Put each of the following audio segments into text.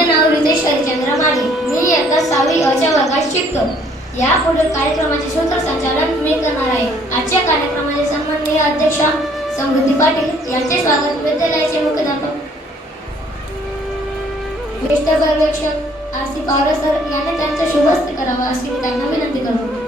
माझे नाव रितेश हरिचंद्र माळी. मी इयत्ता 6वी अ च्या वर्गात शिकतो. या पुढील कार्यक्रमाचे सूत्रसंचालन मी करणार आहे. आजच्या कार्यक्रमाचे सन्माननीय अध्यक्षा समृद्धी पाटील यांचे स्वागत विद्यालयाचे मुख्याध्यापक ज्येष्ठ पर्यवेक्षक आरसी पवार सर यांनी त्यांचा शुभ हस्ते करावा अशी मी त्यांना विनंती करतो.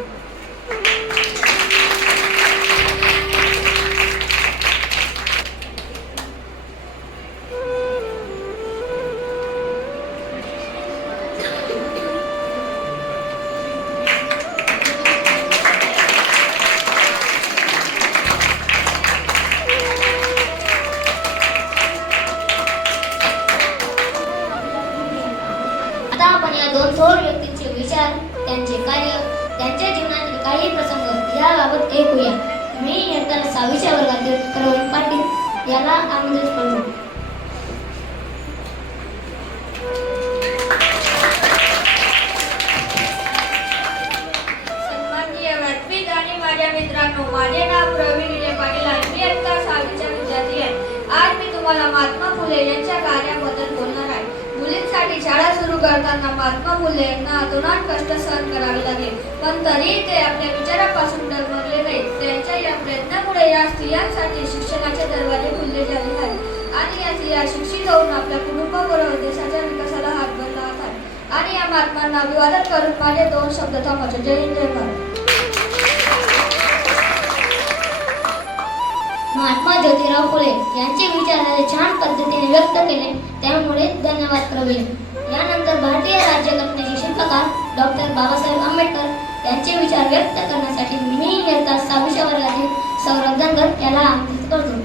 दोन थोर व्यक्तींचे विचार, त्यांचे कार्य, त्यांच्या जीवनातील काही प्रसंग याबाबत ऐकूया. मी इयत्ता 6वी च्या वर्गातील प्रवीण पाटील याला आमंत्रित करतो. सन्माननीय व्यासपीठ आणि माझ्या मित्रांनो, माझे नाव प्रवीण विजय पाटील आहे. मी इयत्ता 6वी चा विद्यार्थी आहे. आज मी तुम्हाला महात्मा फुले यांच्या कार्याबद्दल बोलणार आहे. मुलींसाठी शाळा सुरू करताना महात्मा फुले यांना अतोनात कष्ट सहन करावे लागले, पण तरीही ते आपल्या विचारापासून डगमगले नाही. त्यांच्या या प्रयत्नामुळे या स्त्रियांसाठी शिक्षणाचे दरवाजे खुले झाले आहेत आणि या स्त्रिया शिक्षित होऊन आपल्या कुटुंबाबरोबर देशाच्या विकासाला हातभार लावत आहेत. आणि या महात्मांना अभिवादन करून माझे 2 शब्द थांबवतो. जय हिंद, जय भारत. महात्मा ज्योतिराव फुले यांचे विचार छान पद्धतीने व्यक्त केले, त्यामुळे धन्यवाद प्रवीण. यानंतर भारतीय राज्यघटनेचे शिल्पकार डॉक्टर बाबासाहेब आंबेडकर यांचे विचार व्यक्त करण्यासाठी मी इयत्ता 6वी च्या वर्गातील सौरभ धनगर याला आमंत्रित करतो.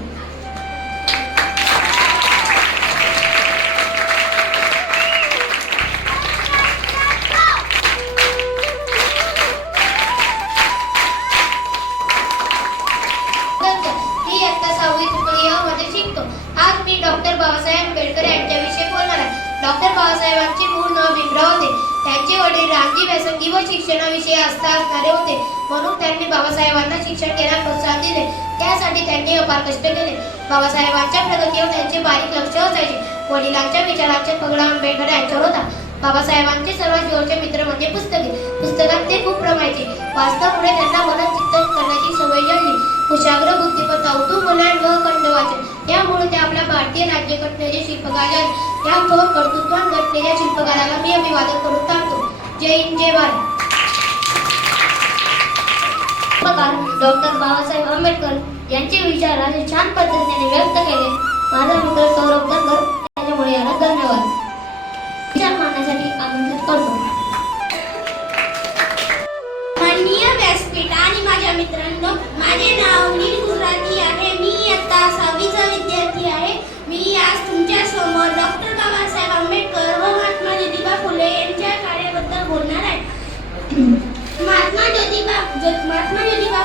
आज मी डॉक्टर बाबासाहेब आंबेडकर यांच्याविषयी बोलणार आहे. डॉक्टर बाबासाहेबांचे मूळ नाव भीमराव होते. त्यांचे वडील रामजी व्यासंगी व शिक्षणाविषयी आस्था असणारे होते, म्हणून त्यांनी बाबासाहेबांना शिक्षण घेण्यास प्रोत्साहन दिले. त्यासाठी त्यांनी अपार कष्ट केले. बाबासाहेबांच्या प्रगतीवर त्यांचे बारीक लक्ष असायचे. वडिलांच्या विचारांचा पगडा आंबेडकर यांच्यावर होता. बाबासाहेबांचे सर्वात जवळचे मित्र म्हणजे पुस्तके. पुस्तकात ते खूप रमायचे. वाचनामुळे त्यांना मनात चिंतन करण्याची सवय जडली. कुशाग्र बुद्धिमत्ता, उतू मुलांड व खंड वाचन यामुळे ते आपल्या भारतीय राज्यघटनेचे शिल्पकार झाले. या थोर कर्तृत्वान घटनेच्या शिल्पकाराला मी अभिवादन करून टाकतो. जय हिंद, जय भारत. डॉक्टर बाबासाहेब आंबेडकर यांचे विचार असे छान पद्धतीने व्यक्त केले. माझा मित्र सौरभ धनगर त्याच्यामुळे याला धन्यवाद. विचार मांडण्यासाठी आमंत्रित करतो. माननीय व्यासपीठ आणि माझ्या मित्रांनो, माझे नाव नील गुजराती आहे. मी इयत्ता 6वी चा विद्यार्थी आहे. मी आज तुमच्या समोर डॉक्टर बाबासाहेब आंबेडकर व महात्मा ज्योतिबा फुले यांच्या कार्याबद्दल बोलणार आहे. महात्मा ज्योतिबा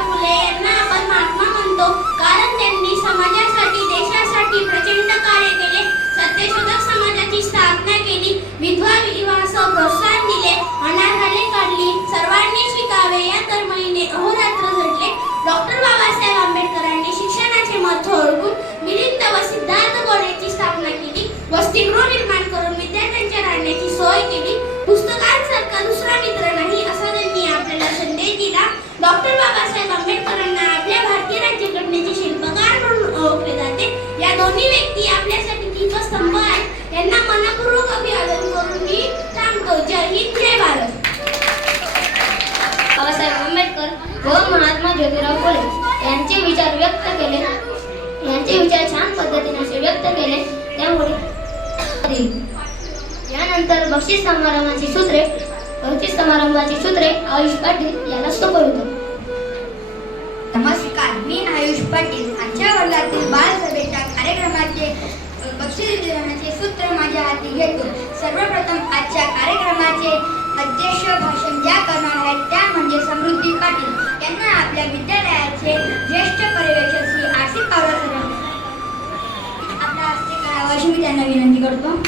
फुले यांना आपण महात्मा म्हणतो, कारण त्यांनी समाजासाठी, देशासाठी प्रचंड कार्य केले. सत्यशोधक समाजाची स्थापना केली. विधवा विवाहास प्रोत्साहन दिले. अनाथालय काढली. सर्वांनी शिकावे या तळमळीने अहोरात्र झटले. डॉक्टर बाबासाहेब आंबेडकरांनी शिक्षणाचे महत्त्व ओळखून मिलिंद व सिद्धार्थ बोर्डाची स्थापना केली. वसतिगृह निर्माण करून विद्यार्थ्यांच्या राहण्याची सोय केली. पुस्तकांसारखा दुसरा मित्र नाही असा त्यांनी आपल्याला संदेश दिला. डॉक्टर बाबासाहेब आंबेडकरांना आपल्या भारतीय राज्यघटनेचे शिल्पकार म्हणून ओळखले जाते. या दोन्ही व्यक्ती आपल्यासाठी दीपस्तंभ आहेत. यांना मनपूर्वक अभिवादन करून मी थांबतो. जय हिंद, जय भारत. बाबासाहेब आंबेडकर व महात्मा ज्योतिराव फुले यांचे विचार व्यक्त केले. यांचे विचार छान पद्धतीने असे व्यक्त केले, त्यामुळे यानंतर बक्षीस समारंभाची सूत्रे आयुष पाटील याला सोपवतो. नमस्कार, मी आयुष पाटील. आजच्या वर्गातील बालसभेच्या कार्यक्रमाचे बक्षीस वितरणाचे सूत्र माझ्या हाती घेतो. सर्वप्रथम आजच्या कार्यक्रमाचे अध्यक्ष भाषण ज्या करणार आहेत त्या म्हणजे समृद्धी पाटील. यांना आपल्या विद्यालयाचे ज्येष्ठ पर्यवेक्षक श्री आरसी पवार सर आपल्या हस्ते करावा अशी मी त्यांना विनंती करतो.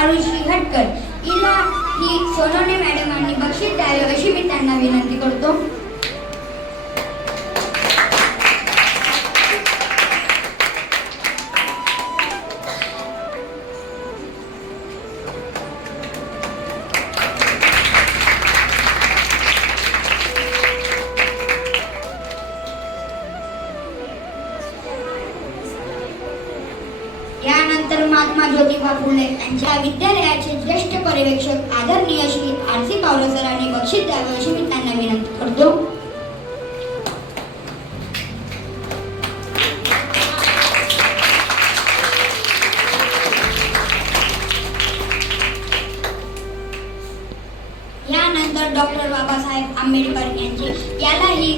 आरुषी हटकर हिला ही सोनवणे मॅडमांनी बक्षीस द्यावे अशी मी त्यांना विनंती करतो. यानंतर महात्मा ज्योतिबा फुले यांच्या विद्यालयाचे ज्येष्ठ पर्यवेक्षक आदरणीय श्री आर.सी. पावरा सरांनी बक्षीस द्यावे अशी मी त्यांना विनंती करतो. यानंतर डॉक्टर बाबासाहेब आंबेडकर यांचे यालाही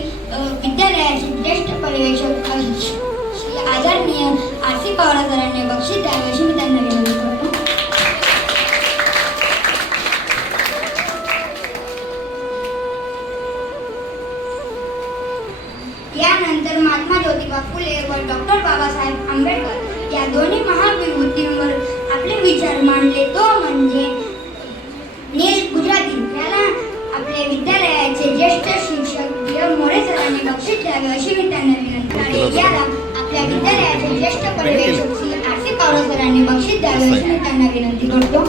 विद्यालयाचे ज्येष्ठ पर्यवेक्षक श्री आदरणीय आर.सी. पवार सरांनी बक्षीस द्यावे अशी मी त्यांना विनंती करतो. यानंतर महात्मा ज्योतिबा फुले व डॉक्टर बाबासाहेब आंबेडकर या दोन्ही महाविभूतींवर आपले विचार मांडले तो म्हणजे नील गुजराती याला आपले विद्यालयाचे ज्येष्ठ शिक्षक डी.एम. मोरे सरांनी बक्षीस द्यावे अशी मी त्यांना विनंती करते. याला आपल्या विद्यालयाचे ज्येष्ठ पर्यवेक्षक श्री आर.सी. पवार सरांनी बक्षीस द्यावे अशी मी त्यांना विनंती करतो.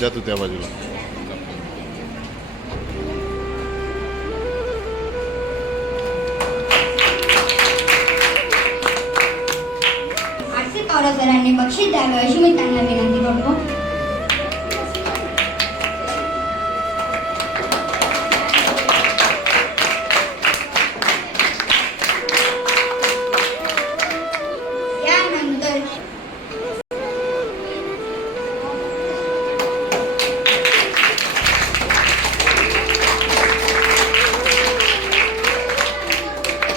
जातो त्या बाजूला. आर.सी. पवार सरांनी बक्षीस द्यावे अशी मी त्यांना विनंती करतो. यानंतर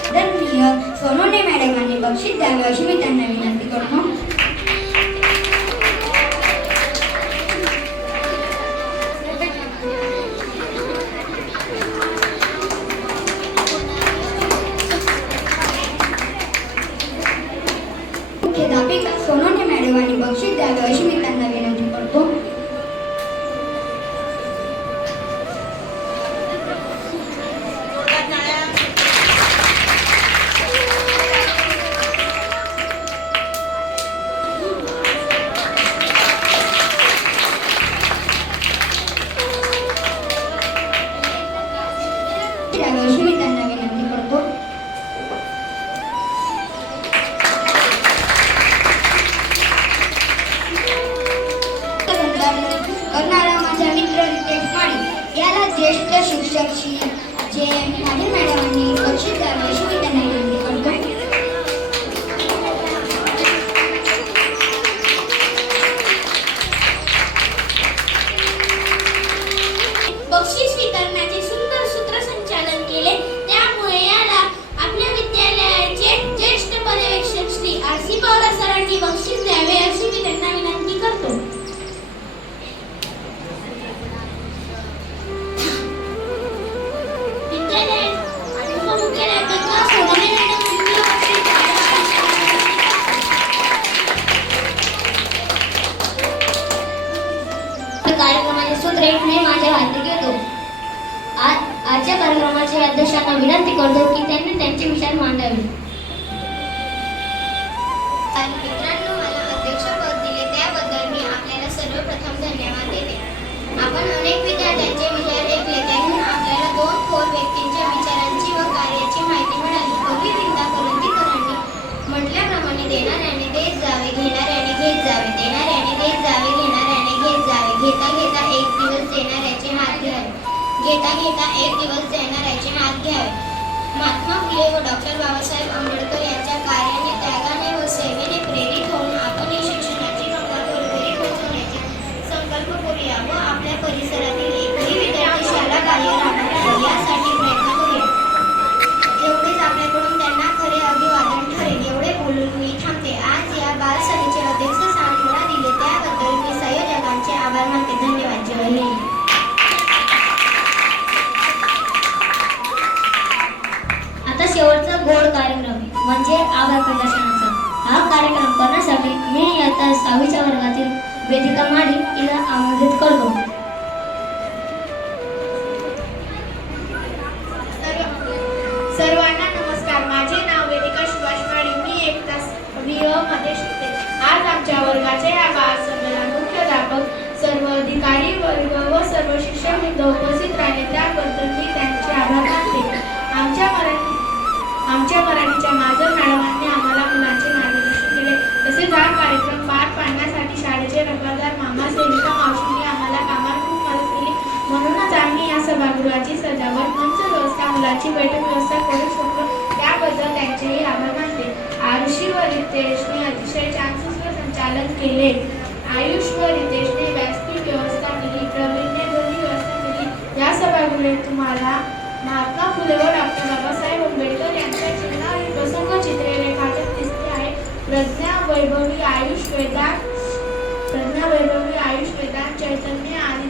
आदरणीय सोनवणे मॅडमांनी बक्षीस द्यावे अशी मी त्यांना विनंती करतो. मुख्याध्यापिका सोनवणे मॅडमांनी बक्षीस द्यावे अशी मी त्यांना विनंती करतो. द्यावे अशी मी त्यांना विनंती करतो. करणारा माझा मित्र रितेश माळी याला ज्येष्ठ शिक्षक श्री जे माझे मॅडमांनी बक्षीस द्यावे अशी मी त्यांना विनंती करतो. बक्षीस वितरणाचे सुंदर सूत्रसंचालन केले. त्यामुळे याला आपल्या विद्यालयाचे ज्येष्ठ पर्यवेक्षक श्री आर.सी. पवार सरांनी बक्षीस द्यावे अशी मी त्यांना विनंती करतो. उपमुख्याध्यापिका सोनवणे मॅडम यांनी बक्षीस कार्यक्रमाचे सूत्र मी माझ्या हाती घेतो. आजच्या कार्यक्रमाच्या अध्यक्षांना विनंती करतो की त्यांनी त्यांचे विचार मांडावे. मित्रांनो, मला अध्यक्षपद दिले त्याबद्दल मी आपल्याला सर्वप्रथम धन्यवाद देते. आपण अनेक विद्यार्थ्यांचे विचार ऐकले, त्यातून आपल्याला दोन थोर व्यक्तींच्या विचारांची व कार्याची माहिती मिळाली. कवी विंदा करंदीकरांनी म्हटल्याप्रमाणे देणाऱ्याने देत जावे, घेणाऱ्याने घेत जावे, देणाऱ्याने देत जावे, घेणाऱ्याने घेत जावे, घेता घेता एक दिवस देणाऱ्याचे हात घ्यावे, घेता घेता एक दिवस देणाऱ्याचे हात घ्यावे. महात्मा फुले व डॉक्टर बाबासाहेब आंबेडकर यांच्या कार्याने, त्यागाने व सेवेने प्रेरित होऊन आपणही शिक्षणाची गंगा घरोघरी पोहोचवण्याचे संकल्प करूया व आपल्या परिसरातील एकही विद्यार्थी शाळा बाह्य राहणार नाही यासाठी प्रयत्न करूया. एवढेच आपल्याकडून त्यांना खरे अभिवादन ठरेल. एवढे बोलून मी थांबते. आज या बालसभेचे अध्यक्षस्थान मला दिले त्याबद्दल मी संयोजकांचे आभार मानते. धन्यवाद. जय हिंद. आता शेवटचा गोड कार्यक्रम म्हणजे आभार 6वीच्या वर्गातील वेदिका माडी हिला आमंत्रित करतो. सर्वांना नमस्कार. माझे नाव वेदिका सुभाष माडी. मी इयत्ता 6वी मध्ये शिकते. आज आमच्या वर्गाचे या बालसंमेलनात मुख्याध्यापक, सर्व अधिकारी वर्ग व सर्व शिक्षकवृंद उपस्थित राहिले त्याबद्दल मी त्यांचे आभार मानते. आमच्या मराठीच्या माजर मॅडमांनी आम्हाला मुलांचे मार्गदर्शन केले. तसेच हा कार्यक्रम पार पाडण्यासाठी शाळेचे रखवालदार मामा, सेविका मावशींनी आम्हाला कामात खूप मदत केली. म्हणूनच आम्ही या सभागृहाची सजावट, मंच व्यवस्था, मुलांची बैठक व्यवस्था करू शकलो. त्याबद्दल त्यांचेही आभार मानते. आरुषी व रितेशने अतिशय छान सूत्रसंचालन केले. आयुष व रितेशने व्यासपीठ व्यवस्था केली. प्रवीणने ध्वनी व्यवस्था केली. या सभागृहात तुम्हाला महात्मा फुले व डॉक्टर बाबासाहेब आंबेडकर यांच्या चिन्हावरील प्रसंग चित्रे रेखाटत दिसते आहे. प्रज्ञा वैभवी आयुष वेदांत, चैतन्य आणि